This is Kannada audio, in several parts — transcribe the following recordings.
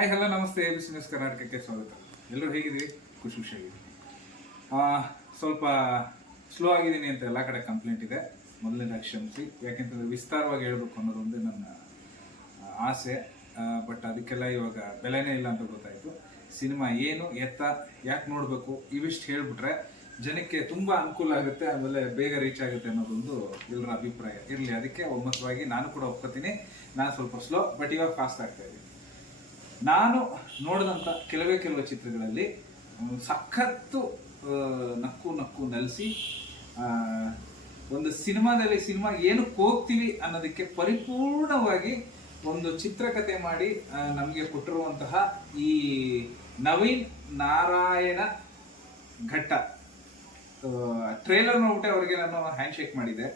ಹಾಯ್ ಹಲೋ ನಮಸ್ತೆ, ಎ ಬಿ ಸಿ ಕರ್ನಾಟಕಕ್ಕೆ ಸ್ವಾಗತ. ಎಲ್ಲರೂ ಹೇಗಿದ್ದೀರಿ? ಖುಷಿ, ಖುಷಿಯಾಗಿದ್ದೀನಿ. ಸ್ವಲ್ಪ ಸ್ಲೋ ಆಗಿದ್ದೀನಿ ಅಂತ ಎಲ್ಲ ಕಡೆ ಕಂಪ್ಲೇಂಟ್ ಇದೆ. ಮೊದಲನೇದಾಗಿ ಕ್ಷಮಿಸಿ. ಯಾಕೆಂತಂದ್ರೆ ವಿಸ್ತಾರವಾಗಿ ಹೇಳ್ಬೇಕು ಅನ್ನೋದೊಂದೇ ನನ್ನ ಆಸೆ. ಬಟ್ ಅದಕ್ಕೆಲ್ಲ ಇವಾಗ ಬೆಲೆನೇ ಇಲ್ಲ ಅಂತ ಗೊತ್ತಾಯಿತು. ಸಿನಿಮಾ ಏನು, ಎತ್ತ, ಯಾಕೆ ನೋಡಬೇಕು, ಇವಿಷ್ಟು ಹೇಳ್ಬಿಟ್ರೆ ಜನಕ್ಕೆ ತುಂಬ ಅನುಕೂಲ ಆಗುತ್ತೆ, ಆಮೇಲೆ ಬೇಗ ರೀಚ್ ಆಗುತ್ತೆ ಅನ್ನೋದೊಂದು ಎಲ್ಲರ ಅಭಿಪ್ರಾಯ. ಇರಲಿ, ಅದಕ್ಕೆ ಒಮ್ಮತವಾಗಿ ನಾನು ಕೂಡ ಒಪ್ಕೋತೀನಿ. ನಾನು ಸ್ವಲ್ಪ ಸ್ಲೋ ಬಟ್ ಇವಾಗ ಫಾಸ್ಟ್ ಆಗ್ತಾ ಇದ್ದೀನಿ. ನಾನು ನೋಡಿದಂಥ ಕೆಲವೇ ಕೆಲವು ಚಿತ್ರಗಳಲ್ಲಿ ಸಖತ್ತು ನಕ್ಕು ನಕ್ಕು ನಲಿಸಿ ಒಂದು ಸಿನಿಮಾದಲ್ಲಿ ಸಿನಿಮಾ ಏನಕ್ಕೆ ಹೋಗ್ತೀವಿ ಅನ್ನೋದಕ್ಕೆ ಪರಿಪೂರ್ಣವಾಗಿ ಒಂದು ಚಿತ್ರಕಥೆ ಮಾಡಿ ನಮಗೆ ಕೊಟ್ಟಿರುವಂತಹ ಈ ನವೀನ್ ನಾರಾಯಣ ಘಟ್ಟ. ಟ್ರೇಲರ್ ನೋಡ್ಬಿಟ್ಟೆ ಅವರಿಗೆ ನಾನು ಹ್ಯಾಂಡ್ ಶೇಕ್ ಮಾಡಿದೆ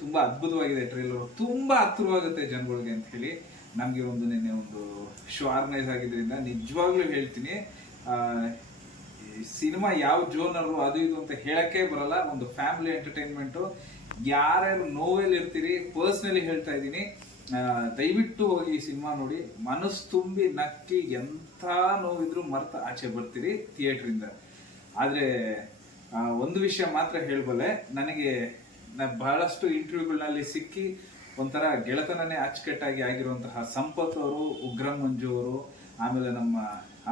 ತುಂಬಾ ಅದ್ಭುತವಾಗಿದೆ ಟ್ರೇಲರ್ ತುಂಬಾ ಹತ್ತಿರವಾಗುತ್ತೆ ಜನಗಳಿಗೆ ಅಂತ ಹೇಳಿ. ನಮಗೆ ಒಂದು ನಿನ್ನೆ ಒಂದು ಶೋ ಆರ್ಗನೈಸ್ ಆಗಿದ್ದರಿಂದ ನಿಜವಾಗ್ಲೂ ಹೇಳ್ತೀನಿ ಸಿನಿಮಾ ಯಾವ ಜೋನರು ಅದು ಇದು ಅಂತ ಹೇಳಕ್ಕೆ ಬರಲ್ಲ, ಒಂದು ಫ್ಯಾಮಿಲಿ ಎಂಟರ್ಟೈನ್ಮೆಂಟು ಯಾರ್ಯಾರು ನೋವೆಲ್ ಇರ್ತೀರಿ ಪರ್ಸ್ನಲಿ ಹೇಳ್ತಾ ಇದ್ದೀನಿ ದಯವಿಟ್ಟು ಹೋಗಿ ಈ ಸಿನಿಮಾ ನೋಡಿ. ಮನಸ್ಸು ತುಂಬಿ ನಕ್ಕಿ ಎಂಥ ನೋವಿದ್ರು ಮರ್ತ ಆಚೆ ಬರ್ತೀರಿ ಥಿಯೇಟ್ರಿಂದ ಆದರೆ ಒಂದು ವಿಷಯ ಮಾತ್ರ ಹೇಳಬಲ್ಲೆ, ನನಗೆ ನಾನು ಬಹಳಷ್ಟು ಇಂಟರ್ವ್ಯೂಗಳಲ್ಲಿ ಸಿಕ್ಕಿ ಒಂಥರ ಗೆಳೆತನನೇ ಅಚ್ಚುಕಟ್ಟಾಗಿ ಆಗಿರುವಂತಹ ಸಂಪತ್ ಅವರು, ಉಗ್ರಂ ಮಂಜು ಅವರು, ಆಮೇಲೆ ನಮ್ಮ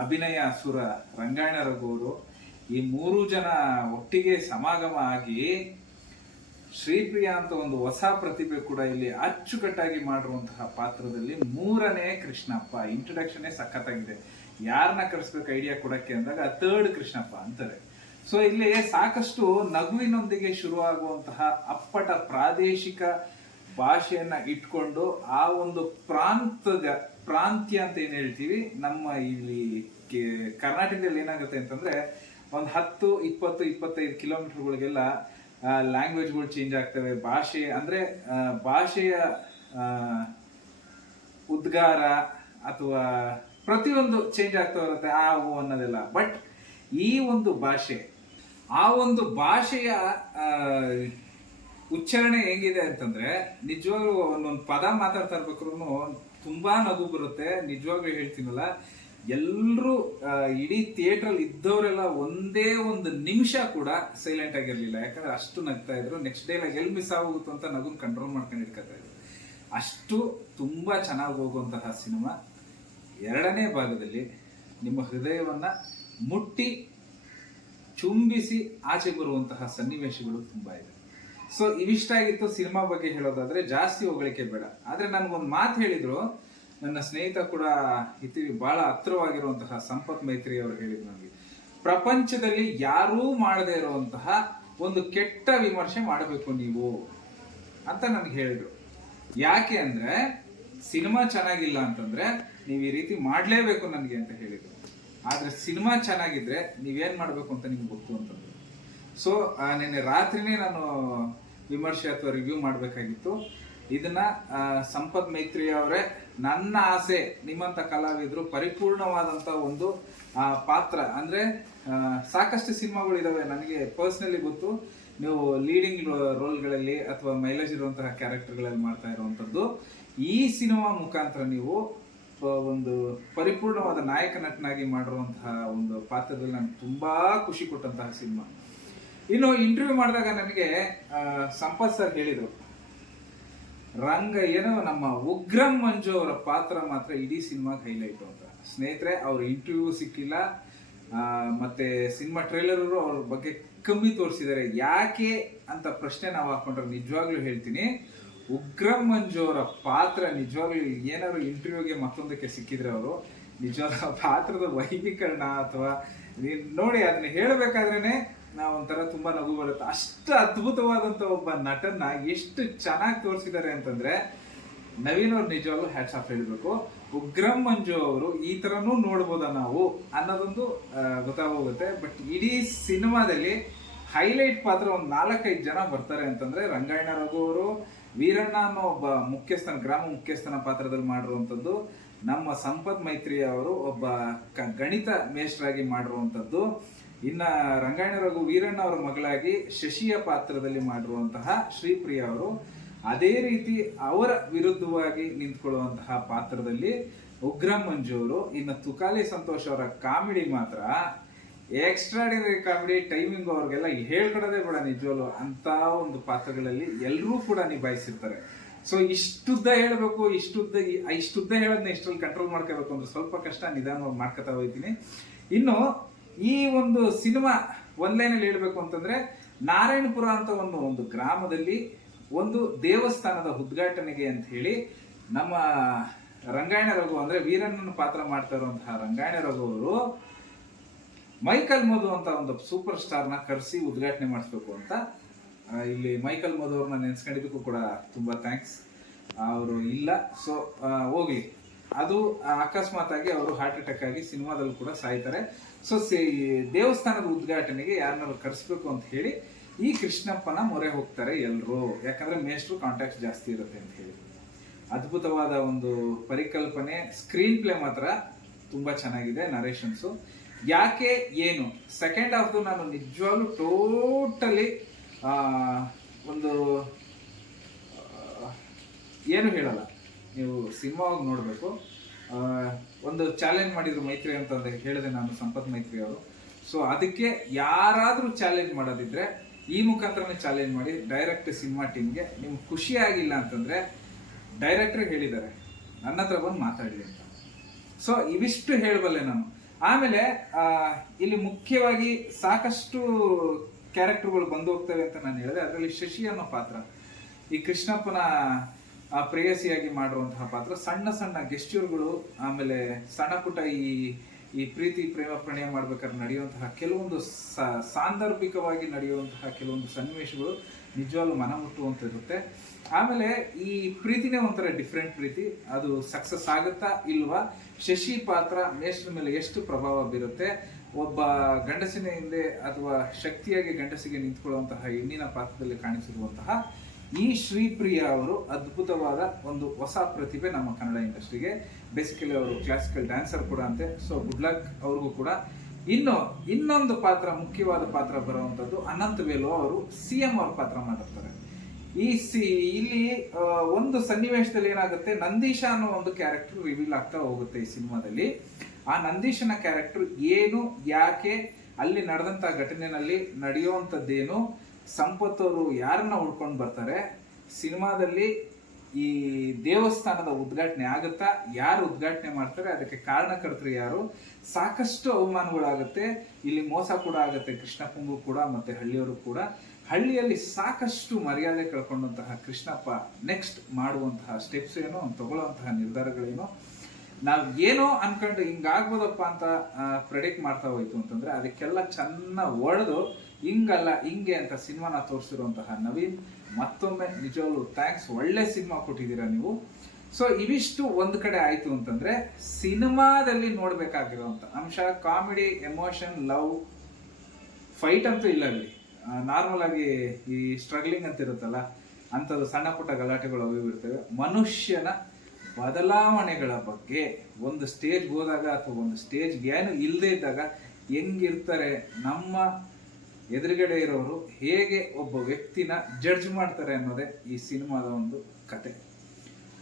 ಅಭಿನಯ ಸುರ ರಂಗಾಯಣ ರಘು ಈ ಮೂರು ಜನ ಒಟ್ಟಿಗೆ ಸಮಾಗಮ ಆಗಿ ಶ್ರೀಪ್ರಿಯಾ ಅಂತ ಒಂದು ಹೊಸ ಪ್ರತಿಭೆ ಕೂಡ ಇಲ್ಲಿ ಅಚ್ಚುಕಟ್ಟಾಗಿ ಮಾಡಿರುವಂತಹ ಪಾತ್ರದಲ್ಲಿ ಮೂರನೇ ಕೃಷ್ಣಪ್ಪ. ಇಂಟ್ರೊಡಕ್ಷನ್ನೇ ಸಖತ್ತಾಗಿದೆ. ಯಾರನ್ನ ಕರೆಸ್ಬೇಕು ಐಡಿಯಾ ಕೊಡಕ್ಕೆ ಅಂದಾಗ ಥರ್ಡ್ ಕೃಷ್ಣಪ್ಪ ಅಂತಾರೆ. ಸೊ ಇಲ್ಲಿ ಸಾಕಷ್ಟು ನಗುವಿನೊಂದಿಗೆ ಶುರುವಾಗುವಂತಹ ಅಪ್ಪಟ ಪ್ರಾದೇಶಿಕ ಭಾಷೆಯನ್ನ ಇಟ್ಕೊಂಡು ಆ ಒಂದು ಪ್ರಾಂತದ ಪ್ರಾಂತ್ಯ ಅಂತ ಏನ್ ಹೇಳ್ತೀವಿ? ನಮ್ಮ ಇಲ್ಲಿ ಕರ್ನಾಟಕದಲ್ಲಿ ಏನಾಗುತ್ತೆ ಅಂತಂದ್ರೆ ಒಂದು ಹತ್ತು, ಇಪ್ಪತ್ತು, ಇಪ್ಪತ್ತೈದು ಕಿಲೋಮೀಟರ್ಗಳಿಗೆಲ್ಲ ಲ್ಯಾಂಗ್ವೇಜ್ಗಳು ಚೇಂಜ್ ಆಗ್ತವೆ. ಭಾಷೆ ಅಂದ್ರೆ ಭಾಷೆಯ ಉದ್ಗಾರ ಅಥವಾ ಪ್ರತಿಯೊಂದು ಚೇಂಜ್ ಆಗ್ತಾ ಇರುತ್ತೆ ಆ ಹೂ ಅನ್ನೋದೆಲ್ಲ. ಬಟ್ ಈ ಒಂದು ಭಾಷೆ, ಆ ಒಂದು ಭಾಷೆಯ ಉಚ್ಚಾರಣೆ ಹೆಂಗಿದೆ ಅಂತಂದ್ರೆ ನಿಜವಾಗ್ಲೂ ಒಂದೊಂದು ಪದ ಮಾತಾಡ್ತಾ ಇರ್ಬೇಕ್ರು ತುಂಬಾ ನಗು ಬರುತ್ತೆ. ನಿಜವಾಗ್ಲೂ ಹೇಳ್ತೀನಲ್ಲ ಎಲ್ಲರೂ ಇಡೀ ಥಿಯೇಟ್ರಲ್ಲಿ ಇದ್ದವರೆಲ್ಲ ಒಂದೇ ಒಂದು ನಿಮಿಷ ಕೂಡ ಸೈಲೆಂಟ್ ಆಗಿರ್ಲಿಲ್ಲ. ಯಾಕಂದ್ರೆ ಅಷ್ಟು ನಗ್ತಾ ಇದ್ರು. ನೆಕ್ಸ್ಟ್ ಡೇ ಎಲ್ಲಿ ಮಿಸ್ ಆಗುತ್ತೆ ಅಂತ ನಗುನ್ ಕಂಟ್ರೋಲ್ ಮಾಡ್ಕೊಂಡು ಇಟ್ಕೊತಾ ಇದ್ರು. ಅಷ್ಟು ತುಂಬಾ ಚೆನ್ನಾಗಿ ಹೋಗುವಂತಹ ಸಿನಿಮಾ ಎರಡನೇ ಭಾಗದಲ್ಲಿ ನಿಮ್ಮ ಹೃದಯವನ್ನ ಮುಟ್ಟಿ, ಚುಂಬಿಸಿ ಆಚೆ ಬರುವಂತಹ ಸನ್ನಿವೇಶಗಳು ತುಂಬಾ ಇದೆ. ಸೊ ಇವಿಷ್ಟ ಆಗಿತ್ತು ಸಿನಿಮಾ ಬಗ್ಗೆ ಹೇಳೋದಾದ್ರೆ ಜಾಸ್ತಿ ಹೊಗಳಿಕೆ ಬೇಡ. ಆದ್ರೆ ನನ್ಗೊಂದು ಮಾತು ಹೇಳಿದ್ರು. ನನ್ನ ಸ್ನೇಹಿತ ಕೂಡ ಇತಿ ಬಹಳ ಹತ್ತಿರವಾಗಿರುವಂತಹ ಸಂಪತ್ ಮೈತ್ರಿ ಅವರು ಹೇಳಿದ್ರು ನನಗೆ ಪ್ರಪಂಚದಲ್ಲಿ ಯಾರೂ ಮಾಡದೇ ಇರುವಂತಹ ಒಂದು ಕೆಟ್ಟ ವಿಮರ್ಶೆ ಮಾಡಬೇಕು ನೀವು ಅಂತ ನನಗೆ ಹೇಳಿದ್ರು. ಯಾಕೆ ಅಂದ್ರೆ ಸಿನಿಮಾ ಚೆನ್ನಾಗಿಲ್ಲ ಅಂತಂದ್ರೆ ನೀವು ಈ ರೀತಿ ಮಾಡಲೇಬೇಕು ನನಗೆ ಅಂತ ಹೇಳಿದ್ರು. ಆದ್ರೆ ಸಿನಿಮಾ ಚೆನ್ನಾಗಿದ್ರೆ ನೀವೇನ್ ಮಾಡಬೇಕು ಅಂತ ನಿಮ್ಗೆ ಗೊತ್ತು ಅಂತಂದ್ರು. ಸೊ ನಿನ್ನೆ ರಾತ್ರಿನೇ ನಾನು ವಿಮರ್ಶೆ ಅಥವಾ ರಿವ್ಯೂ ಮಾಡಬೇಕಾಗಿತ್ತು. ಇದನ್ನ ಸಂಪತ್ ಮೈತ್ರಿ ಅವರೇ ನನ್ನ ಆಸೆ, ನಿಮ್ಮಂತ ಕಲಾವಿದರು ಪರಿಪೂರ್ಣವಾದಂತ ಒಂದು ಪಾತ್ರ. ಅಂದ್ರೆ ಸಾಕಷ್ಟು ಸಿನಿಮಾಗಳು ಇದಾವೆ. ನನಗೆ ಪರ್ಸ್ನಲಿ ಗೊತ್ತು. ನೀವು ಲೀಡಿಂಗ್ ರೋಲ್ಗಳಲ್ಲಿ ಅಥವಾ ಮೈಲೇಜ್ ಇರುವಂತಹ ಕ್ಯಾರೆಕ್ಟರ್ಗಳಲ್ಲಿ ಮಾಡ್ತಾ ಇರುವಂತದ್ದು. ಈ ಸಿನಿಮಾ ಮುಖಾಂತರ ನೀವು ಒಂದು ಪರಿಪೂರ್ಣವಾದ ನಾಯಕ ನಟನಾಗಿ ಮಾಡಿರುವಂತಹ ಒಂದು ಪಾತ್ರದಲ್ಲಿ ನನಗೆ ತುಂಬಾ ಖುಷಿ ಕೊಟ್ಟಂತಹ ಸಿನಿಮಾ. ಇನ್ನು ಇಂಟರ್ವ್ಯೂ ಮಾಡಿದಾಗ ನನಗೆ ಸಂಪತ್ ಸರ್ ಹೇಳಿದರು, ರಂಗ ಏನೋ ನಮ್ಮ ಉಗ್ರಂ ಮಂಜು ಅವರ ಪಾತ್ರ ಮಾತ್ರ ಇಡೀ ಸಿನಿಮಾಗೆ ಹೈಲೈಟ್ ಅಂತ. ಸ್ನೇಹಿತರೆ, ಅವ್ರ ಇಂಟರ್ವ್ಯೂ ಸಿಕ್ಕಿಲ್ಲ. ಮತ್ತೆ ಸಿನಿಮಾ ಟ್ರೈಲರ್ ಅವ್ರ ಬಗ್ಗೆ ಕಮ್ಮಿ ತೋರಿಸಿದ್ದಾರೆ ಯಾಕೆ ಅಂತ ಪ್ರಶ್ನೆ ನಾವು ಹಾಕೊಂಡ್ರೆ ನಿಜವಾಗ್ಲೂ ಹೇಳ್ತೀನಿ. ಉಗ್ರಂ ಮಂಜು ಅವರ ಪಾತ್ರ ನಿಜವಾಗ್ಲೂ ಏನಾದ್ರು ಇಂಟರ್ವ್ಯೂಗೆ ಮತ್ತೊಂದಕ್ಕೆ ಸಿಕ್ಕಿದ್ರೆ ಅವರು ನಿಜವಾದ ಪಾತ್ರದ ವೈಭೀಕರಣ ಅಥವಾ ನೋಡಿ, ಅದನ್ನ ಹೇಳಬೇಕಾದ್ರೇನೆ ನಾವು ಒಂಥರ ತುಂಬಾ ನಗು ಬರುತ್ತೆ. ಅಷ್ಟು ಅದ್ಭುತವಾದಂತ ಒಬ್ಬ ನಟನ್ನ ಎಷ್ಟು ಚೆನ್ನಾಗಿ ತೋರಿಸಿದ್ದಾರೆ ಅಂತಂದ್ರೆ ನವೀನ್ ಅವ್ರು ನಿಜವಾಗ್ಲೂ ಹ್ಯಾಟ್ಸ್ ಆಫ್ ಹೇಳ್ಬೇಕು. ಉಗ್ರಂ ಮಂಜು ಅವರು ಈ ತರನೂ ನೋಡ್ಬೋದ ನಾವು ಅನ್ನೋದೊಂದು ಗೊತ್ತಾಗೋಗುತ್ತೆ. ಬಟ್ ಇಡೀ ಸಿನಿಮಾದಲ್ಲಿ ಹೈಲೈಟ್ ಪಾತ್ರ ಒಂದು ನಾಲ್ಕೈದು ಜನ ಬರ್ತಾರೆ ಅಂತಂದ್ರೆ ರಂಗಾಯಣ ರಘು ಅವರು, ವೀರಣ್ಣ ಅನ್ನೋ ಒಬ್ಬ ಮುಖ್ಯಸ್ಥನ, ಗ್ರಾಮ ಮುಖ್ಯಸ್ಥನ ಪಾತ್ರದಲ್ಲಿ ಮಾಡಿರುವಂಥದ್ದು. ನಮ್ಮ ಸಂಪತ್ ಮೈತ್ರಿ ಅವರು ಒಬ್ಬ ಗಣಿತ ಮೇಷ್ಟ್ರಾಗಿ ಮಾಡಿರುವಂಥದ್ದು. ಇನ್ನ ರಂಗಾಯಣ ರಘು ವೀರಣ್ಣ ಅವರ ಮಗಳಾಗಿ ಶಶಿಯ ಪಾತ್ರದಲ್ಲಿ ಮಾಡಿರುವಂತಹ ಶ್ರೀಪ್ರಿಯ ಅವರು ಅದೇ ರೀತಿ ಅವರ ವಿರುದ್ಧವಾಗಿ ನಿಂತ್ಕೊಳ್ಳುವಂತಹ ಪಾತ್ರದಲ್ಲಿ ಉಗ್ರಂ ಮಂಜು ಅವರು. ಇನ್ನು ತುಕಾಲಿ ಸಂತೋಷ್ ಅವರ ಕಾಮಿಡಿ ಮಾತ್ರ. ಎಕ್ಸ್ಟ್ರಾಡಿನರಿ ಕಾಮಿಡಿ ಟೈಮಿಂಗ್ ಅವ್ರಿಗೆಲ್ಲ ಹೇಳ್ಕೊಡೋದೇ ಬೇಡ ನಿಜವಲ್ಲೂ ಅಂತ ಒಂದು ಪಾತ್ರಗಳಲ್ಲಿ ಎಲ್ಲರೂ ಕೂಡ ನಿಭಾಯಿಸಿರ್ತಾರೆ. ಸೊ ಇಷ್ಟುದ್ದ ಹೇಳಬೇಕು, ಇಷ್ಟುದ್ದ ಇಷ್ಟುದ್ದ ಹೇಳೋದನ್ನ ಇಷ್ಟರಲ್ಲಿ ಕಂಟ್ರೋಲ್ ಮಾಡ್ಕೋಬೇಕು ಅಂದ್ರೆ ಸ್ವಲ್ಪ ಕಷ್ಟ ನಿಧಾನವಾಗಿ ಮಾಡ್ಕೊತಾ ಹೋಗ್ತೀನಿ. ಇನ್ನು ಈ ಒಂದು ಸಿನಿಮಾ ಒಂದ್ ಲೈನಲ್ಲಿ ಹೇಳ್ಬೇಕು ಅಂತಂದ್ರೆ ನಾರಾಯಣಪುರ ಅಂತ ಒಂದು ಒಂದು ಗ್ರಾಮದಲ್ಲಿ ಒಂದು ದೇವಸ್ಥಾನದ ಉದ್ಘಾಟನೆಗೆ ಅಂತ ಹೇಳಿ ನಮ್ಮ ರಂಗಾಯಣ ರಘು ಅಂದ್ರೆ ವೀರಣ್ಣನ ಪಾತ್ರ ಮಾಡ್ತಾ ಇರುವಂತಹ ರಂಗಾಯಣ ರಘು ಅವರು ಮೈಕಲ್ ಮಧು ಅಂತ ಒಂದು ಸೂಪರ್ ಸ್ಟಾರ್ನ ಕರೆಸಿ ಉದ್ಘಾಟನೆ ಮಾಡಿಸ್ಬೇಕು ಅಂತ. ಇಲ್ಲಿ ಮೈಕಲ್ ಮಧು ಅವ್ರನ್ನ ನೆನ್ಸ್ಕೊಂಡಿದ್ದಕ್ಕೂ ಕೂಡ ತುಂಬಾ ಥ್ಯಾಂಕ್ಸ್ ಅವರು ಇಲ್ಲ ಸೊ ಹೋಗ್ಲಿ. ಅದು ಅಕಸ್ಮಾತ್ ಆಗಿ ಅವರು ಹಾರ್ಟ್ ಅಟ್ಯಾಕ್ ಆಗಿ ಸಿನಿಮಾದಲ್ಲೂ ಕೂಡ ಸಾಯ್ತಾರೆ. ಸೊ ದೇವಸ್ಥಾನದ ಉದ್ಘಾಟನೆಗೆ ಯಾರನ್ನಾರು ಕರೆಸ್ಬೇಕು ಅಂತ ಹೇಳಿ ಈ ಕೃಷ್ಣಪ್ಪನ ಮೊರೆ ಹೋಗ್ತಾರೆ ಎಲ್ಲರೂ ಯಾಕಂದ್ರೆ ಮೇಷ್ಟ್ರು ಕಾಂಟ್ಯಾಕ್ಟ್ ಜಾಸ್ತಿ ಇರುತ್ತೆ ಅಂತ ಹೇಳಿ. ಅದ್ಭುತವಾದ ಒಂದು ಪರಿಕಲ್ಪನೆ. ಸ್ಕ್ರೀನ್ ಪ್ಲೇ ಮಾತ್ರ ತುಂಬಾ ಚೆನ್ನಾಗಿದೆ ನರೇಷನ್ಸು ಯಾಕೆ ಏನು? ಸೆಕೆಂಡ್ ಹಾಫ್ದು ನಾನು ನಿಜವಾಗ್ಲೂ ಟೋಟಲಿ ಒಂದು ಏನು ಹೇಳಲ್ಲ. ನೀವು ಸಿನಿಮಾವಾಗಿ ನೋಡಬೇಕು. ಒಂದು ಚಾಲೆಂಜ್ ಮಾಡಿದ್ರು ಮೈತ್ರಿ ಅಂತ ಅಂತ ಹೇಳಿದೆ ನಾನು ಸಂಪತ್ ಮೈತ್ರಿ ಅವರು. ಸೊ ಅದಕ್ಕೆ ಯಾರಾದರೂ ಚಾಲೆಂಜ್ ಮಾಡೋದಿದ್ರೆ ಈ ಮುಖಾಂತರನೇ ಚಾಲೆಂಜ್ ಮಾಡಿ ಡೈರೆಕ್ಟ್ ಸಿನಿಮಾ ಟೀಮ್ಗೆ ನಿಮ್ಗೆ ಖುಷಿ ಆಗಿಲ್ಲ ಅಂತಂದ್ರೆ ಡೈರೆಕ್ಟರ್ ಹೇಳಿದ್ದಾರೆ, ನನ್ನ ಹತ್ರ ಬಂದು ಮಾತಾಡಿ ಅಂತ. ಸೊ ಇವಿಷ್ಟು ಹೇಳಬಲ್ಲೆ ನಾನು. ಆಮೇಲೆ ಇಲ್ಲಿ ಮುಖ್ಯವಾಗಿ ಸಾಕಷ್ಟು ಕ್ಯಾರೆಕ್ಟರ್ಗಳು ಬಂದು ಹೋಗ್ತವೆ ಅಂತ ನಾನು ಹೇಳಿದೆ. ಅದರಲ್ಲಿ ಶಶಿ ಅನ್ನೋ ಪಾತ್ರ. ಈ ಕೃಷ್ಣಪ್ಪನ ಪ್ರೇಯಸಿಯಾಗಿ ಮಾಡುವಂತಹ ಪಾತ್ರ. ಸಣ್ಣ ಸಣ್ಣ ಗೆಸ್ಟ್ಯೂರ್ಗಳು, ಆಮೇಲೆ ಸಣ್ಣ ಪುಟ್ಟ ಈ ಈ ಪ್ರೀತಿ, ಪ್ರೇಮ, ಪ್ರಣಯ ಮಾಡ್ಬೇಕಾದ್ರೆ ನಡೆಯುವಂತಹ ಕೆಲವೊಂದು ಸಾಂದರ್ಭಿಕವಾಗಿ ನಡೆಯುವಂತಹ ಕೆಲವೊಂದು ಸನ್ನಿವೇಶಗಳು ನಿಜವಾಗ್ಲೂ ಮನ ಮುಟ್ಟುವಂತಿರುತ್ತೆ. ಆಮೇಲೆ ಈ ಪ್ರೀತಿನೇ ಒಂಥರ ಡಿಫ್ರೆಂಟ್ ಪ್ರೀತಿ. ಅದು ಸಕ್ಸಸ್ ಆಗುತ್ತಾ ಇಲ್ವಾ? ಶಶಿ ಪಾತ್ರ ಮೇಷ್ಟ್ರ ಮೇಲೆ ಎಷ್ಟು ಪ್ರಭಾವ ಬೀರುತ್ತೆ? ಒಬ್ಬ ಗಂಡಸಿನ ಹಿಂದೆ ಅಥವಾ ಶಕ್ತಿಯಾಗಿ ಗಂಡಸಿಗೆ ನಿಂತ್ಕೊಳ್ಳುವಂತಹ ಹೆಣ್ಣಿನ ಪಾತ್ರದಲ್ಲಿ ಕಾಣಿಸಿರುವಂತಹ ಈ ಶ್ರೀಪ್ರಿಯ ಅವರು ಅದ್ಭುತವಾದ ಒಂದು ಹೊಸ ಪ್ರತಿಭೆ ನಮ್ಮ ಕನ್ನಡ ಇಂಡಸ್ಟ್ರಿಗೆ. ಬೇಸಿಕಲಿ ಅವರು ಕ್ಲಾಸಿಕಲ್ ಡ್ಯಾನ್ಸರ್ ಕೂಡ ಅಂತೆ. ಸೊ ಗುಡ್ ಲಕ್ ಅವ್ರಿಗೂ ಕೂಡ. ಇನ್ನು, ಇನ್ನೊಂದು ಪಾತ್ರ, ಮುಖ್ಯವಾದ ಪಾತ್ರ ಬರುವಂತದ್ದು ಅನಂತ ವೇಲು ಅವರು ಸಿ ಎಂ ಅವ್ರ ಪಾತ್ರ ಮಾಡಿರ್ತಾರೆ. ಈ ಸಿ, ಇಲ್ಲಿ ಒಂದು ಸನ್ನಿವೇಶದಲ್ಲಿ ಏನಾಗುತ್ತೆ, ನಂದೀಶ ಅನ್ನೋ ಒಂದು ಕ್ಯಾರೆಕ್ಟರ್ ರಿವೀಲ್ ಆಗ್ತಾ ಹೋಗುತ್ತೆ ಈ ಸಿನಿಮಾದಲ್ಲಿ. ಆ ನಂದೀಶನ ಕ್ಯಾರೆಕ್ಟರ್ ಏನು, ಯಾಕೆ, ಅಲ್ಲಿ ನಡೆದಂತ ಘಟನೆಯಲ್ಲಿ ನಡೆಯುವಂಥದ್ದೇನು ಸಂಪತ್ ಅವರು ಯಾರನ್ನ ಉಳ್ಕೊಂಡು ಬರ್ತಾರೆ? ಸಿನಿಮಾದಲ್ಲಿ ಈ ದೇವಸ್ಥಾನದ ಉದ್ಘಾಟನೆ ಆಗುತ್ತಾ? ಯಾರು ಉದ್ಘಾಟನೆ ಮಾಡ್ತಾರೆ? ಅದಕ್ಕೆ ಕಾರಣಕರ್ತರು ಯಾರು? ಸಾಕಷ್ಟು ಅವಮಾನಗಳಾಗುತ್ತೆ. ಇಲ್ಲಿ ಮೋಸ ಕೂಡ ಆಗುತ್ತೆ. ಕೃಷ್ಣಪ್ಪಂಗೂ ಕೂಡ ಮತ್ತೆ ಹಳ್ಳಿಯವರು ಕೂಡ. ಹಳ್ಳಿಯಲ್ಲಿ ಸಾಕಷ್ಟು ಮರ್ಯಾದೆ ಕಳ್ಕೊಂಡಂತಹ ಕೃಷ್ಣಪ್ಪ ನೆಕ್ಸ್ಟ್ ಮಾಡುವಂತಹ ಸ್ಟೆಪ್ಸ್ ಏನು, ತಗೊಳ್ಳುವಂತಹ ನಿರ್ಧಾರಗಳೇನು? ನಾವು ಏನೋ ಅನ್ಕೊಂಡು ಹಿಂಗಾಗ್ಬೋದಪ್ಪ ಅಂತ ಪ್ರೆಡಿಕ್ಟ್ ಮಾಡ್ತಾ ಹೋಯ್ತು ಅಂತಂದ್ರೆ, ಅದಕ್ಕೆಲ್ಲ ಚೆನ್ನಾಗಿ ಒಡೆದು ಹಿಂಗಲ್ಲ, ಹಿಂಗೆ ಅಂತ ಸಿನಿಮಾನ ತೋರಿಸಿರುವಂತಹ ನವೀನ್, ಮತ್ತೊಮ್ಮೆ ನಿಜವಾಗ್ಲೂ ಥ್ಯಾಂಕ್ಸ್ ಒಳ್ಳೆ ಸಿನಿಮಾ ಕೊಟ್ಟಿದ್ದೀರಾ ನೀವು. ಸೊ ಇವಿಷ್ಟು ಒಂದು ಕಡೆ ಆಯ್ತು ಅಂತಂದ್ರೆ, ಸಿನಿಮಾದಲ್ಲಿ ನೋಡ್ಬೇಕಾಗಿರುವಂತ ಅಂಶ, ಕಾಮಿಡಿ, ಎಮೋಷನ್, ಲವ್ ಫೈಟ್ ಅಂತೂ ಇಲ್ಲ ಅಲ್ಲಿ. ನಾರ್ಮಲ್ ಆಗಿ ಈ ಸ್ಟ್ರಗ್ಲಿಂಗ್ ಅಂತ ಇರುತ್ತಲ್ಲ, ಅಂಥದ್ದು ಸಣ್ಣ ಪುಟ್ಟ ಗಲಾಟೆಗಳು ಅವು ಇರ್ತವೆ. ಮನುಷ್ಯನ ಬದಲಾವಣೆಗಳ ಬಗ್ಗೆ ಒಂದು ಸ್ಟೇಜ್ ಹೋದಾಗ ಅಥವಾ ಒಂದು ಸ್ಟೇಜ್ ಏನು ಇಲ್ಲದೆ ಇದ್ದಾಗ ಹೆಂಗಿರ್ತಾರೆ ನಮ್ಮ ಎದುರುಗಡೆ ಇರೋರು ಹೇಗೆ ಒಬ್ಬ ವ್ಯಕ್ತಿನ ಜಡ್ಜ್ ಮಾಡ್ತಾರೆ ಅನ್ನೋದೇ ಈ ಸಿನಿಮಾದ ಒಂದು ಕತೆ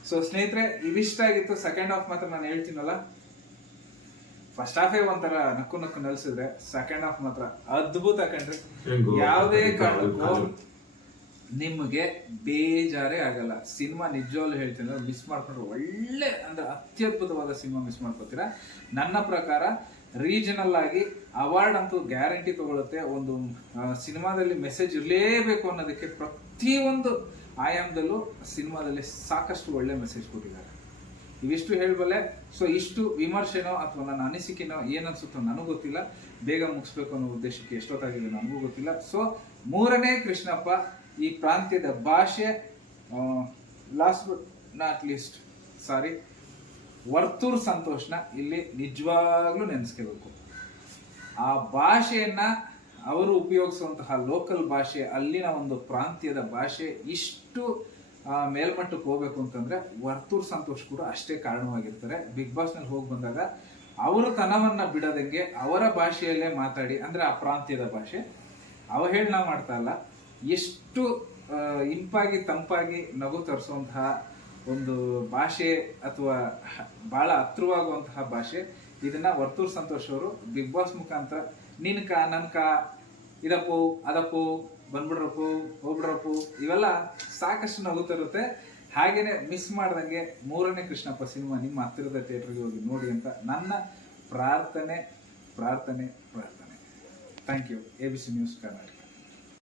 ಸೊ ಸ್ನೇಹಿತರೆ ಇವಿಷ್ಟ ಆಗಿತ್ತು ಸೆಕೆಂಡ್ ಹಾಫ್ ಮಾತ್ರ ನಾನು ಹೇಳ್ತೀನಲ್ಲ ಫಸ್ಟ್ ಹಾಫೇ ಒಂಥರ ನಕ್ಕು ನಕ್ಕು ನಲ್ಸಿದ್ರೆ ಸೆಕೆಂಡ್ ಹಾಫ್ ಮಾತ್ರ ಅದ್ಭುತ ಹೆಂಗೋ? ಯಾವುದೇ ಕಾರಣಕ್ಕೂ. ನಿಮಗೆ ಬೇಜಾರೇ ಆಗಲ್ಲ ಸಿನಿಮಾ ನಿಜವಾಗ್ಲೂ ಹೇಳ್ತೀನಿ ಮಿಸ್ ಮಾಡ್ಕೊಂಡ್ರೆ ಒಳ್ಳೆ ಅಂದ್ರೆ ಅತ್ಯದ್ಭುತವಾದ ಸಿನಿಮಾ ಮಿಸ್ ಮಾಡ್ಕೋತೀರಾ ನನ್ನ ಪ್ರಕಾರ ರೀಜನಲ್ ಆಗಿ ಅವಾರ್ಡ್ ಅಂತೂ ಗ್ಯಾರಂಟಿ ತಗೊಳುತ್ತೆ. ಒಂದು ಸಿನಿಮಾದಲ್ಲಿ ಮೆಸೇಜ್ ಇರಲೇಬೇಕು ಅನ್ನೋದಕ್ಕೆ ಪ್ರತಿಯೊಂದು ಆಯಾಮದಲ್ಲೂ ಸಿನಿಮಾದಲ್ಲಿ ಸಾಕಷ್ಟು ಒಳ್ಳೆ ಮೆಸೇಜ್ ಕೊಟ್ಟಿದ್ದಾರೆ. ಇವಿಷ್ಟು ಹೇಳಬಲ್ಲೆ ಸೊ ಇಷ್ಟು ವಿಮರ್ಶೆನೋ ಅಥವಾ ನನ್ನ ಅನಿಸಿಕೆನೋ ಏನನ್ಸುತ್ತೋ ನನಗೂ ಗೊತ್ತಿಲ್ಲ. ಬೇಗ ಮುಗಿಸ್ಬೇಕು ಅನ್ನೋ ಉದ್ದೇಶಕ್ಕೆ ಎಷ್ಟೊತ್ತಾಗಿದೆ ನನಗೂ ಗೊತ್ತಿಲ್ಲ. ಸೊ ಮೂರನೇ ಕೃಷ್ಣಪ್ಪ ಈ ಪ್ರಾಂತ್ಯದ ಭಾಷೆ last but not least sorry Varthur ಸಂತೋಷನ ಇಲ್ಲಿ ನಿಜವಾಗ್ಲೂ ನೆನೆಸ್ಕೋಬೇಕು ಆ ಭಾಷೆಯನ್ನ ಅವರು ಉಪಯೋಗಿಸುವಂತಹ ಲೋಕಲ್ ಭಾಷೆ, ಅಲ್ಲಿನ ಒಂದು ಪ್ರಾಂತ್ಯದ ಭಾಷೆ ಇಷ್ಟು ಮೇಲ್ಮಟ್ಟಕ್ಕೆ ಹೋಗ್ಬೇಕು ಅಂತಂದ್ರೆ ವರ್ತೂರ್ ಸಂತೋಷ್ ಕೂಡ ಅಷ್ಟೇ ಕಾರಣವಾಗಿರ್ತಾರೆ. ಬಿಗ್ ಬಾಸ್ನಲ್ಲಿ ಹೋಗಿ ಬಂದಾಗ ಅವರ ತನವನ್ನ ಬಿಡದಂಗೆ ಅವರ ಭಾಷೆಯಲ್ಲೇ ಮಾತಾಡಿ, ಅಂದ್ರೆ ಆ ಪ್ರಾಂತ್ಯದ ಭಾಷೆ. ಅವಹೇಳನ ಮಾಡ್ತಾ ಇಲ್ಲ. ಎಷ್ಟು ಇಂಪಾಗಿ ತಂಪಾಗಿ ನಗು ತರಿಸುವಂತಹ ಒಂದು ಭಾಷೆ ಅಥವಾ ಬಹಳ ಹತ್ರವಾಗುವಂತಹ ಭಾಷೆ. ಇದನ್ನ ವರ್ತೂರ್ ಸಂತೋಷ್ ಅವರು, ಬಿಗ್ ಬಾಸ್ ಮುಖಾಂತರ ನಿನ್ಕ ನನ್ಕ ಇದಪ್ಪು, ಅದಪ್ಪು, ಬಂದ್ಬಿಡ್ರಪ್ಪು, ಹೋಗ್ಬಿಡ್ರಪ್ಪು, ಇವೆಲ್ಲ ಸಾಕಷ್ಟು ನಗುತ್ತಿರುತ್ತೆ ಹಾಗೇನೆ ಮಿಸ್ ಮಾಡ್ದಂಗೆ ಮೂರನೇ ಕೃಷ್ಣಪ್ಪ ಸಿನಿಮಾ ನಿಮ್ಮ ಹತ್ತಿರದ ಥಿಯೇಟ್ರಿಗೆ ಹೋಗಿ ನೋಡಿ ಅಂತ ನನ್ನ ಪ್ರಾರ್ಥನೆ ಪ್ರಾರ್ಥನೆ ಪ್ರಾರ್ಥನೆ. Thank you A B C news Karnataka